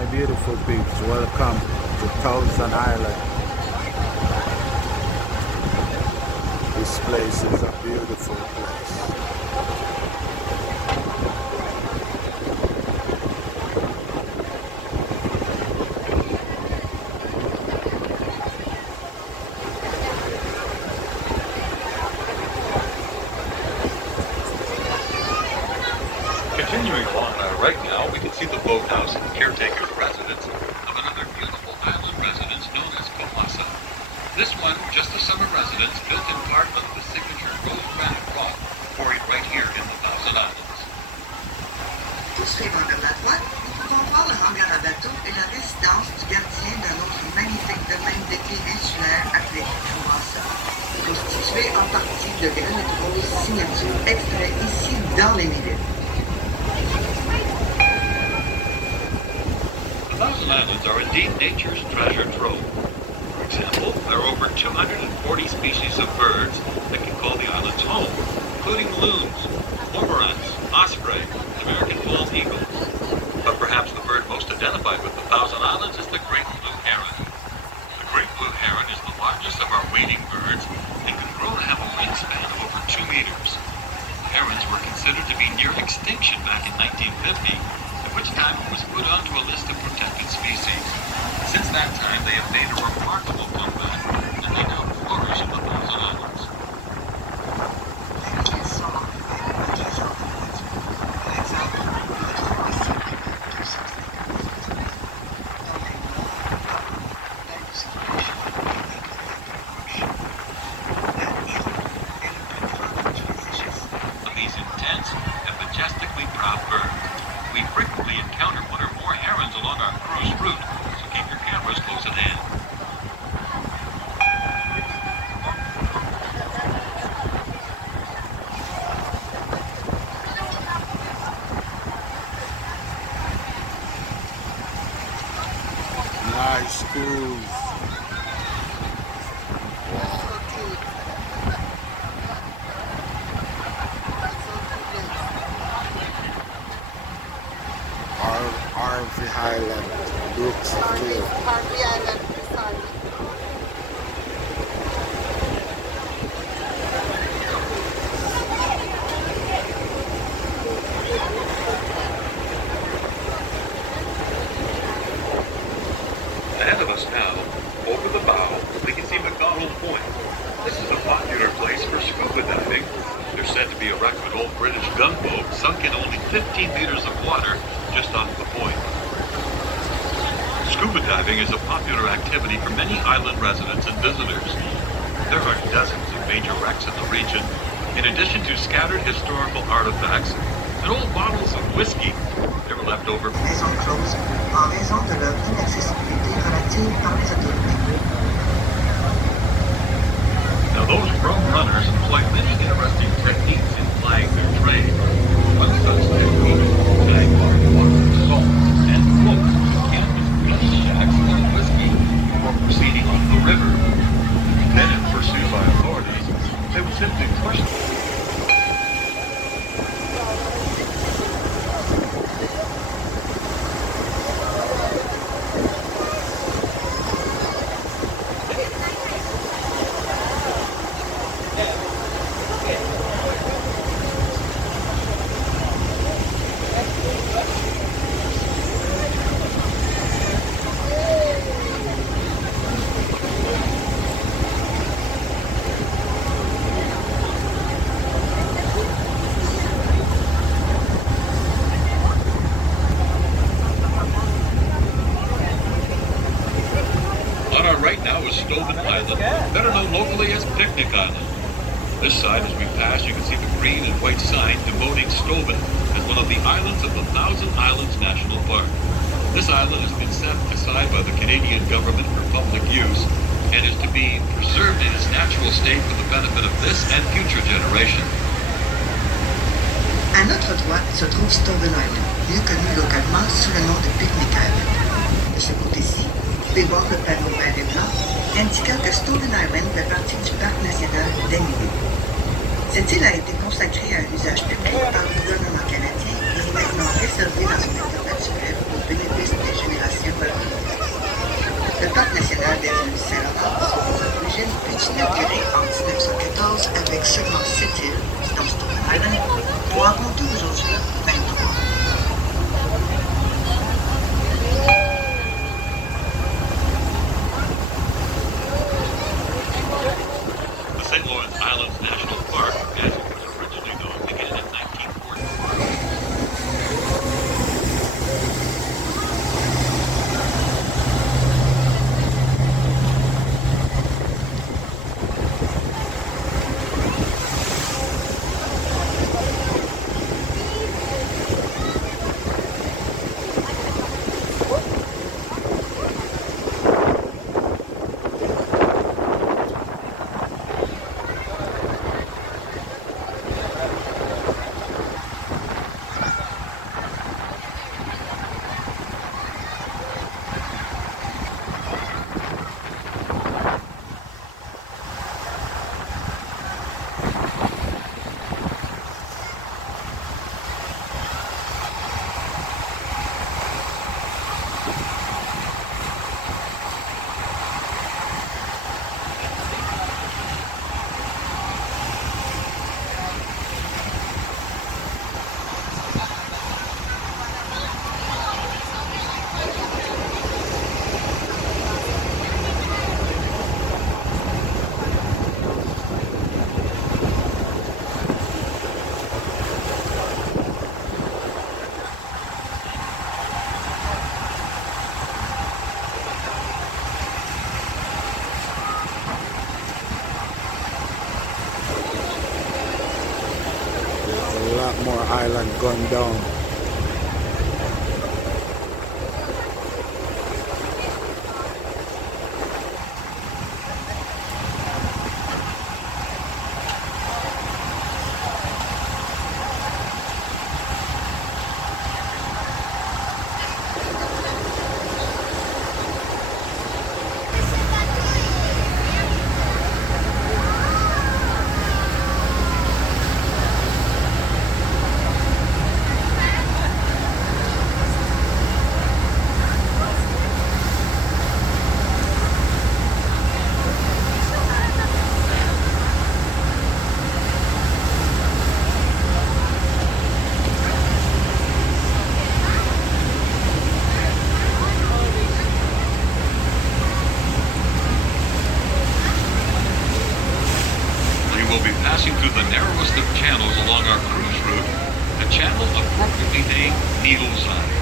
my beautiful peeps, welcome to Thousand Island. This place is a beautiful place. Continuing along right now, we can see the boathouse and caretaker's residence of another beautiful island residence known as Cohasa. This one, just a summer residence built in part of the signature rose granite rock quarried right here in the Thousand Islands. Tout suivant de la droite, nous pouvons voir le hangar à bateau et la résidence du gardien d'un autre magnifique domaine d'été insulaire appelé Cohasa, constitué en partie de granit rose signature extrait ici dans les mérites. The Thousand Islands are indeed nature's treasure trove. For example, there are over 240 species of birds that can call the islands home, including loons, cormorants, osprey, and American bald eagles. But perhaps the bird most identified with the Thousand Islands is the great blue heron. The great blue heron is the largest of our wading birds and can grow to have a wingspan of over 2 meters. Herons were considered to be near extinction back in 1950, at which time it was put onto a list of protected species. Since that time, they have made a remarkable comeback, and they now flourish in the Thousand Islands. These intense and majestically proud birds. We frequently encounter one or more herons along our cruise route, so keep your cameras close at hand. Nice cruise. RV Highland looks good. RV Island, sorry. Ahead of us now, over the bow, we can see McDonald Point. This is a popular place for scuba diving. There's said to be a wreck of an old British gunboat sunk in only 15 meters of water just off the point. Scuba diving is a popular activity for many island residents and visitors. There are dozens of major wrecks in the region, in addition to scattered historical artifacts and old bottles of whiskey. They were left over. Les zones closes en raison de leur inaccessibilité relative par les autorités. Now those road runners employ many interesting techniques in plying their trade. One such technique is tying water, salt, and smoke to canvas beach shacks full of whiskey before proceeding on the river. Then, if pursued by authorities, they would simply push them. Right now is Stoughton Island, better known locally as Picnic Island. This side, as we pass, you can see the green and white sign demoting Stoughton as one of the islands of the Thousand Islands National Park. This island has been set aside by the Canadian government for public use and is to be preserved in its natural state for the benefit of this and future generations. À notre droite se trouve Stoughton Island, mieux connu localement sous le nom de Picnic Island. De ce côté-ci, vous pouvez voir le panneau vert et blanc indiquant que Stoughton Island fait partie du parc national d'Indigenous. Cette île a été consacrée à un usage public par le gouvernement canadien et est maintenant réservée dans son état naturel au bénéfice des générations inauguré en 1914 avec seulement 7 îles dans Stone Island pour en compter aujourd'hui 23. The St. Lawrence Islands National Park, as it was originally known, began in 1940. A lot more island going down. We'll be passing through the narrowest of channels along our cruise route, a channel appropriately named Needle's Eye,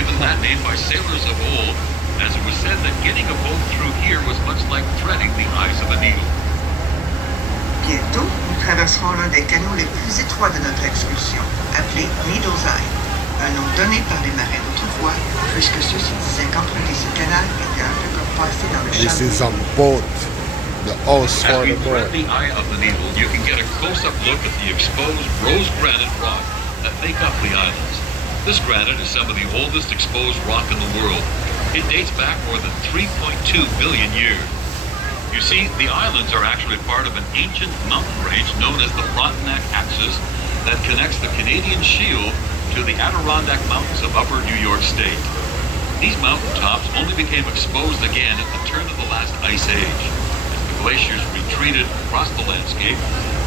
given that name by sailors of old, as it was said that getting a boat through here was much like threading the eyes of a needle. Bientôt, nous traverserons l'un des canaux les plus étroits de notre excursion, appelé Needle's Eye, un nom donné par les marins d'autrefois, puisque ceux-ci disaient qu'emprunter ce canal était un peu comme passer dans le This chameau. is a boat. The house As for we the thread boat. the eye of the needle, you can get a close-up look at the exposed rose granite rock that make up the islands. This granite is some of the oldest exposed rock in the world. It dates back more than 3.2 billion years. You see, the islands are actually part of an ancient mountain range known as the Frontenac Axis that connects the Canadian Shield to the Adirondack Mountains of Upper New York State. These mountaintops only became exposed again at the turn of the last ice age. Glaciers retreated across the landscape,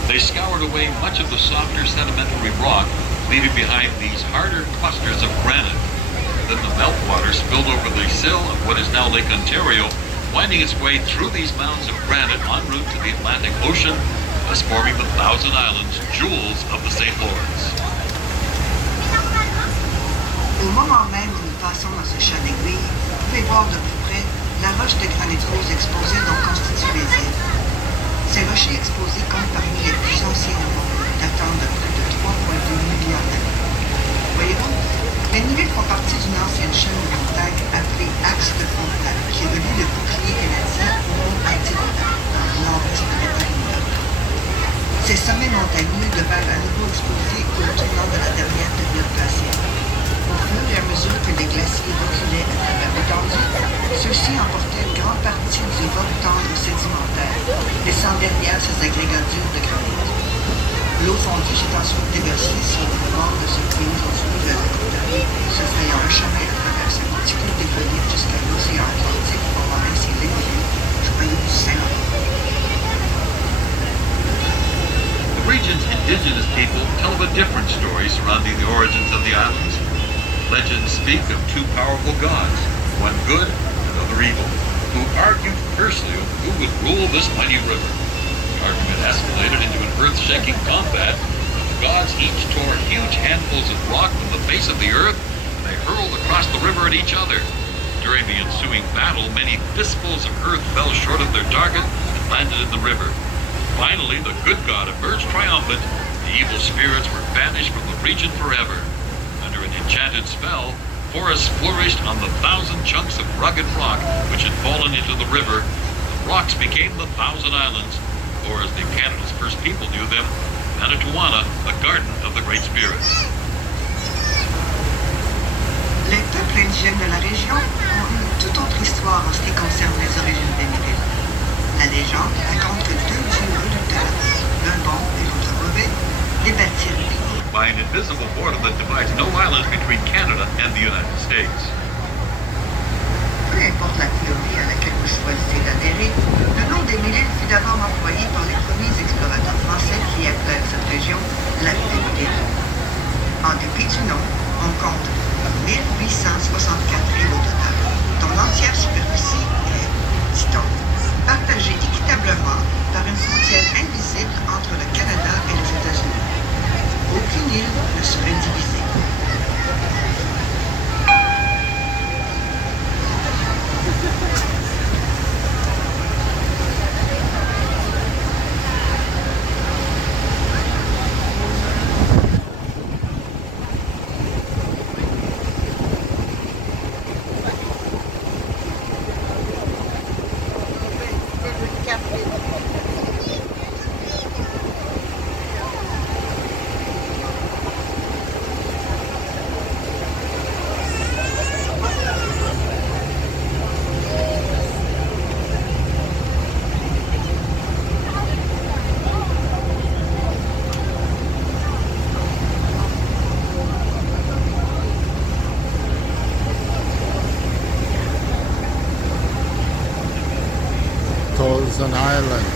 they scoured away much of the softer sedimentary rock, leaving behind these harder clusters of granite. Then the meltwater spilled over the sill of what is now Lake Ontario, winding its way through these mounds of granite en route to the Atlantic Ocean, thus forming the Thousand Islands, jewels of the St. Lawrence. Au moment même où nous passons dans ce champ d'aiguille, vous pouvez voir de plus près la roche de granit rose exposée dont constituent les îles. Ces rochers exposés comptent parmi les plus anciens du monde, datant de plus de 3,2 milliards d'années. Voyez-vous, les Nuits font partie d'une ancienne chaîne de montagnes appelée Axe de Frontenac, qui relie le bouclier canadien au mont Indigenous, dans le nord-est de l'État. Ces sommets montagneux devinrent à nouveau exposés au tournant de la dernière période glaciaire. Au fur et à mesure que les glaciers reculaient à travers l'étendue, ceux-ci emportaient une grande partie du roc tendre sédimentaire, laissant derrière ces agrégats durs de granit. L'eau fondue s'est ensuite déversée sur les bords de ce qui est aujourd'hui le lac Ontario, se frayant un chemin à travers sa multitude d'écolites jusqu'à l'océan Atlantique, formant ainsi l'écolier, joyau du Saint-Laurent. legends speak of two powerful gods, one good, another evil, who argued fiercely over who would rule this mighty river. The argument escalated into an earth-shaking combat. The gods each tore huge handfuls of rock from the face of the earth, and they hurled across the river at each other. During the ensuing battle, many fistfuls of earth fell short of their target and landed in the river. Finally, the good god emerged triumphant. The evil spirits were banished from the region forever. Under an enchanted spell, forests flourished on the 1,000 chunks of rugged rock which had fallen into the river. The rocks became the 1,000 Islands, or as the Canada's first people knew them, Manitowana, the garden of the Great Spirit. Les peuples indigènes de la région ont une toute autre histoire en ce qui concerne les origines des Mille-Îles. La légende raconte que deux dieux redoutables, l'un bon et l'autre mauvais, les bâtirent vivre. By an invisible border that divides no islands between Canada and the United States. Peu importe la colonie à laquelle vous choisissez d'adhérer, le nom des Mille-Îles fut d'abord employé par les premiers explorateurs français qui appelèrent cette région lac des Mille-Îles. En dépit du nom, on compte 1864 îles au total, dont l'entière superficie est, dit-on, partagée équitablement par une frontière invisible entre le Canada et les États-Unis. Aucune île ne serait divisée. Thousand Islands.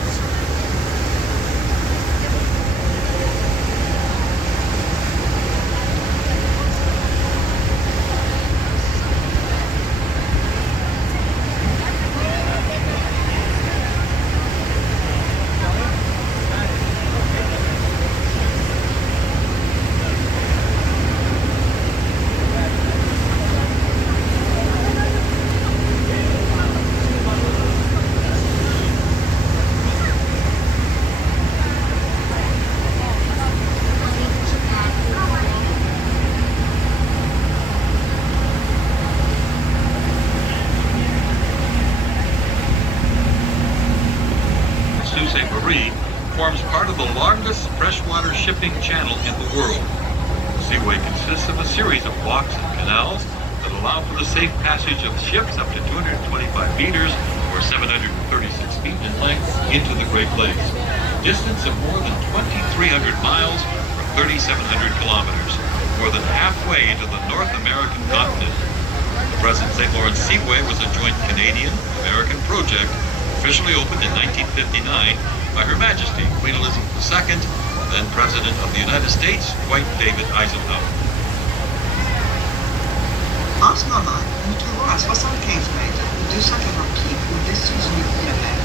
Forms part of the longest freshwater shipping channel in the world. The Seaway consists of a series of locks and canals that allow for the safe passage of ships up to 225 meters or 736 feet in length into the Great Lakes. Distance of more than 2,300 miles or 3,700 kilometers, more than halfway into the North American continent. The present St. Lawrence Seaway was a joint Canadian-American project officially opened in 1959 by Her Majesty Queen Elizabeth II, then President of the United States, Dwight David Eisenhower. En ce moment, nous nous trouvons à 75 mètres ou 240 pieds au-dessus du niveau de la mer,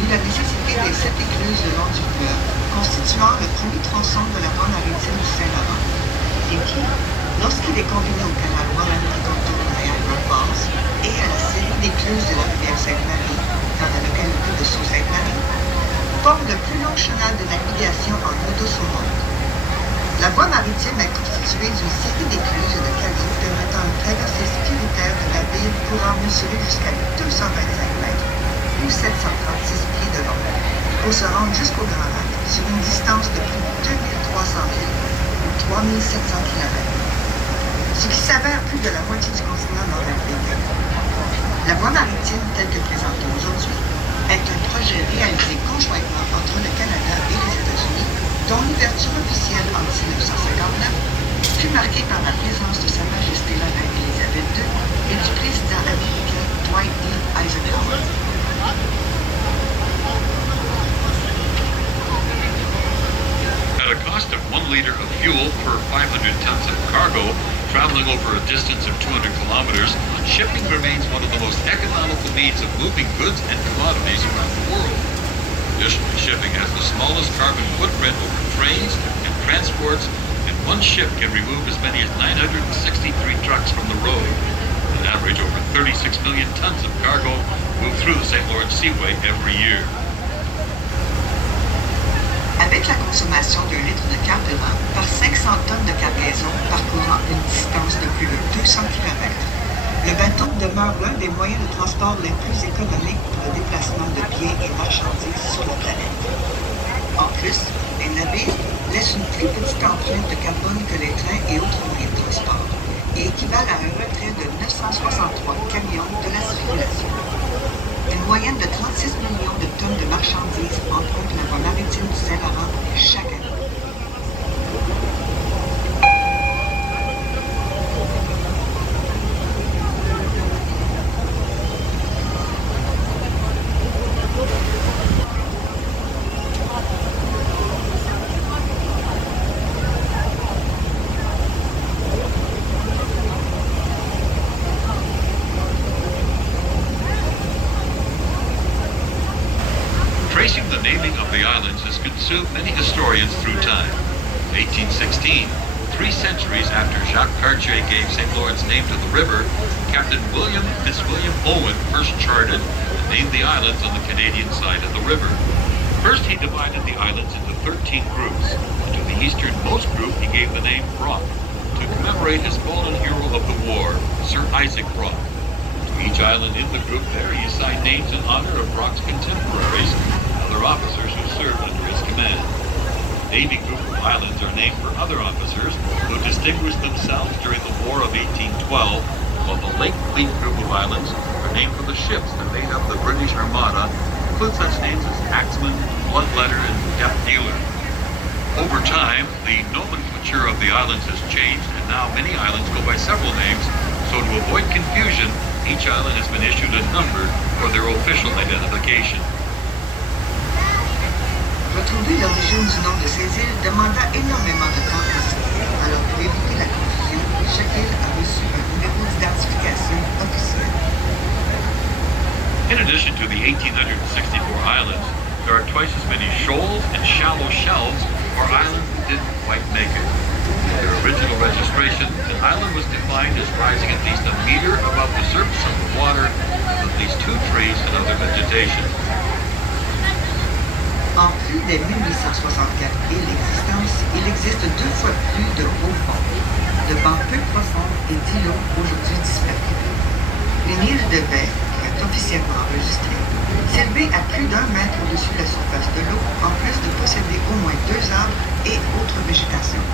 d'où la nécessité des 7 écluses le long du fleuve, constituant le premier tronçon de la voie maritime du Saint-Laurent, et qui, lorsqu'il est combiné au canal Wallonie-Niagara Falls et à la série d'écluses de la rivière Sainte-Marie, dans la localité de Sault-Sainte-Marie, forme le plus long chenal de navigation en eau douce au monde. La voie maritime est constituée d'une série d'écluses et de canaux permettant une traversée sécuritaire de la ville pouvant mesurer jusqu'à 225 mètres ou 736 pieds de long pour se rendre jusqu'au Grand Lac sur une distance de plus de 2300 milles ou 3700 km, ce qui s'avère plus de la moitié du continent nord-américain. La voie maritime telle que présentée aujourd'hui est un projet réalisé conjointement entre le Canada et les États-Unis, dont l'ouverture officielle en 1959 fut marquée par la présence de Sa Majesté la Reine Élisabeth II et du président américain Dwight D. Eisenhower. At a cost of 1 liter of fuel per 500 tons of cargo, travelers Sailing over a distance of 200 kilometers, shipping remains one of the most economical means of moving goods and commodities around the world. Additionally, shipping has the smallest carbon footprint over trains and transports, and one ship can remove as many as 963 trucks from the road. On average, over 36 million tons of cargo move through the St. Lawrence Seaway every year. Avec la consommation d'1 litre de carburant par 500 tonnes de cargaison parcourant une distance de plus de 200 km, le bateau demeure l'un des moyens de transport les plus économiques pour le déplacement de biens et marchandises sur la planète. En plus, les navires laissent une plus petite empreinte de carbone que les trains et autres moyens de transport et équivalent à un retrait de 963 camions de la circulation. Une moyenne de 36 millions de tonnes de marchandises empruntent la voie maritime du Saint-Laurent chaque année. Tracing the naming of the islands has consumed many historians through time. In 1816, 3 centuries after Jacques Cartier gave St. Lawrence name to the river, Captain William Fitzwilliam Owen first charted and named the islands on the Canadian side of the river. First, he divided the islands into 13 groups, and to the easternmost group he gave the name Brock, to commemorate his fallen hero of the war, Sir Isaac Brock. To each island in the group there, he assigned names in honor of Brock's contemporaries, other officers who served under his command. The Navy group of islands are named for other officers who distinguished themselves during the War of 1812, while the Lake Fleet group of islands are named for the ships that made up the British Armada, include such names as Axeman, Bloodletter, and Death Dealer. Over time, the nomenclature of the islands has changed, and now many islands go by several names, so to avoid confusion, each island has been issued a number for their official identification. Retrouver l'origine du nom de ces îles demanda énormément de temps à l'histoire. Alors, pour éviter la confusion, chaque île a reçu un numéro d'identification officiel. In addition to the 1,864 islands, there are twice as many shoals and shallow shelves or islands that didn't quite make it. In their original registration, an island was defined as rising at least a meter above the surface of the water with at least 2 trees and other vegetation. En plus des 1864 îles existantes, il existe 2 fois plus de hauts fonds, de bancs peu profonds et d'îlots aujourd'hui disparus. Une île de baie, qui est officiellement enregistrée, s'élevait à plus d'1 mètre au-dessus de la surface de l'eau, en plus de posséder au moins 2 arbres et autres végétations.